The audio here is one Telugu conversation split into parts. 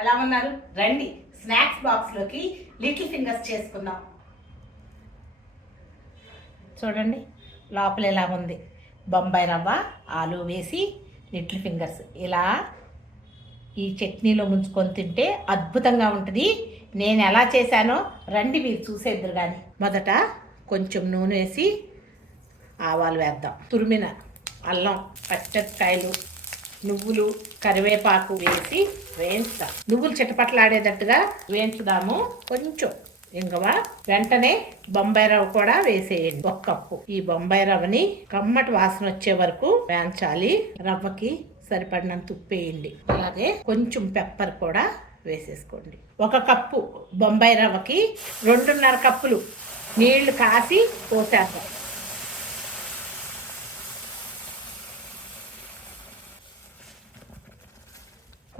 ఎలా ఉన్నారు? రండి. స్నాక్స్ బాక్స్లోకి లిటిల్ ఫింగర్స్ చేసుకుందాం. చూడండి లోపల ఎలా ఉంది? బొంబాయి రవ్వ ఆలు వేసి లిటిల్ ఫింగర్స్. ఇలా ఈ చట్నీలో ముంచుకొని తింటే అద్భుతంగా ఉంటుంది. నేను ఎలా చేశానో రండి మీరు చూసేద్దరు కానీ మొదట కొంచెం నూనె వేసి ఆవాలు వేద్దాం. తురిమిన అల్లం పచ్చడికాయలు నువ్వులు కరివేపాకు వేసి వేయించుదాం నువ్వులు చిటపట్లాడేటట్టుగా వేయించుదాము. కొంచెం ఇంకవా? వెంటనే బొంబాయి రవ్వ కూడా వేసేయండి. ఒక కప్పు. ఈ బొంబాయి రవ్వని కమ్మటి వాసన వచ్చే వరకు వేయించాలి. రవ్వకి సరిపడినంత ఉప్పు వేయండి. అలాగే కొంచెం పెప్పర్ కూడా వేసేసుకోండి. ఒక కప్పు బొంబాయి రవ్వకి రెండున్నర కప్పులు నీళ్ళు కాసి పోసేద్దాం.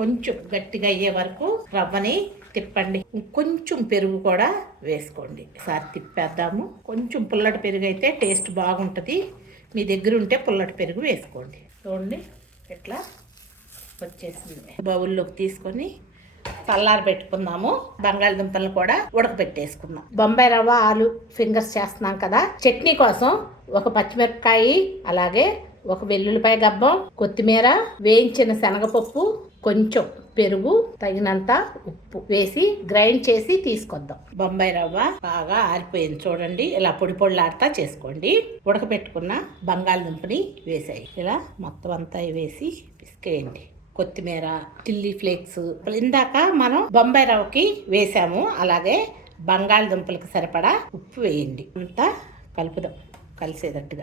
కొంచెం గట్టిగా అయ్యే వరకు రవ్వని తిప్పండి. కొంచెం పెరుగు కూడా వేసుకోండి. ఒకసారి తిప్పేద్దాము. కొంచెం పుల్లటి పెరుగు అయితే టేస్ట్ బాగుంటుంది. మీ దగ్గర ఉంటే పుల్లటి పెరుగు వేసుకోండి. చూడండి ఇట్లా వచ్చేసింది. బౌల్లోకి తీసుకొని చల్లారి పెట్టుకుందాము. బంగాళదుంపలను కూడా ఉడకబెట్టేసుకుందాం. బొంబాయి రవ్వ ఆలు ఫింగర్స్ చేస్తున్నాం కదా. చట్నీ కోసం ఒక పచ్చిమిరపకాయ అలాగే ఒక వెల్లుల్లిపాయ గబ్బం కొత్తిమీర వేయించిన శనగపప్పు కొంచెం పెరుగు తగినంత ఉప్పు వేసి గ్రైండ్ చేసి తీసుకొద్దాం. బొంబాయి రవ్వ బాగా ఆరిపోయింది చూడండి. ఇలా పొడి పొడిలాడుతా చేసుకోండి. ఉడకబెట్టుకున్న బంగాళదుంపని వేసాయి. ఇలా మొత్తం అంతా వేసి పిసికేయండి. కొత్తిమీర చిల్లీ ఫ్లేక్స్. ఇందాక మనం బొంబాయి రవ్వకి వేసాము. అలాగే బంగాళదుంపలకు సరిపడా ఉప్పు వేయండి. అంతా కలుపుదాం. కలిసేటట్టుగా.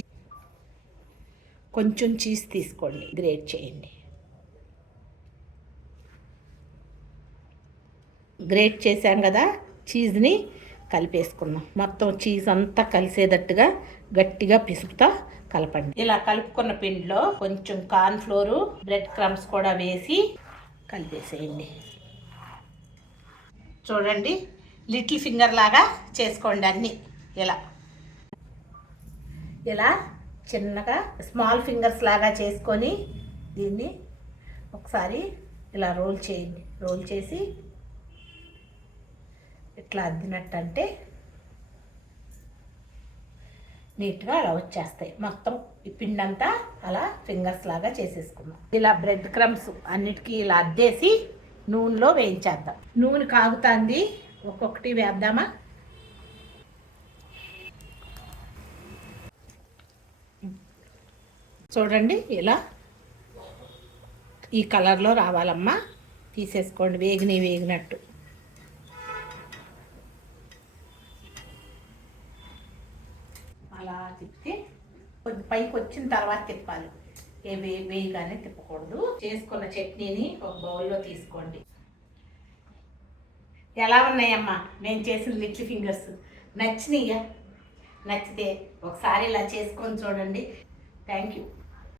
కొంచెం చీజ్ తీసుకోండి. గ్రేట్ చేయండి. గ్రేట్ చేసాం కదా చీజ్ని కలిపేసుకున్నాం మొత్తం చీజ్ అంతా కలిసేటట్టుగా గట్టిగా పిసుకుతా కలపండి. ఇలా కలుపుకున్న పిండిలో కొంచెం కార్న్ ఫ్లోరు బ్రెడ్ క్రమ్స్ కూడా వేసి కలిపేసేయండి. చూడండి లిటిల్ ఫింగర్ లాగా చేసుకోండి అన్నీ. ఇలా. ఇలా చిన్నగా స్మాల్ ఫింగర్స్ లాగా చేసుకొని దీన్ని ఒకసారి ఇలా రోల్ చేయండి. రోల్ చేసి ఇట్లా అద్దినట్టు అంటే నీట్గా అలా వచ్చేస్తాయి. మొత్తం ఈ పిండి అంతా అలా ఫింగర్స్ లాగా చేసేసుకున్నాం ఇలా బ్రెడ్ క్రమ్స్ అన్నిటికీ ఇలా అద్దేసి నూనెలో వేయించేద్దాం. నూనె కాగుతుంది. ఒక్కొక్కటి వేద్దామా? చూడండి ఇలా ఈ కలర్లో రావాలమ్మా. తీసేసుకోండి. వేగిని వేగినట్టు. అలా తిప్పితే కొద్ది పైకి వచ్చిన తర్వాత తిప్పాలి. ఏ వే వేయగానే తిప్పకూడదు. చేసుకున్న చట్నీని ఒక బౌల్లో తీసుకోండి. ఎలా ఉన్నాయమ్మా? నేను చేసిన లిటిల్ ఫింగర్స్. నచ్చినాయా నచ్చితే ఒకసారి ఇలా చేసుకొని చూడండి. Thank you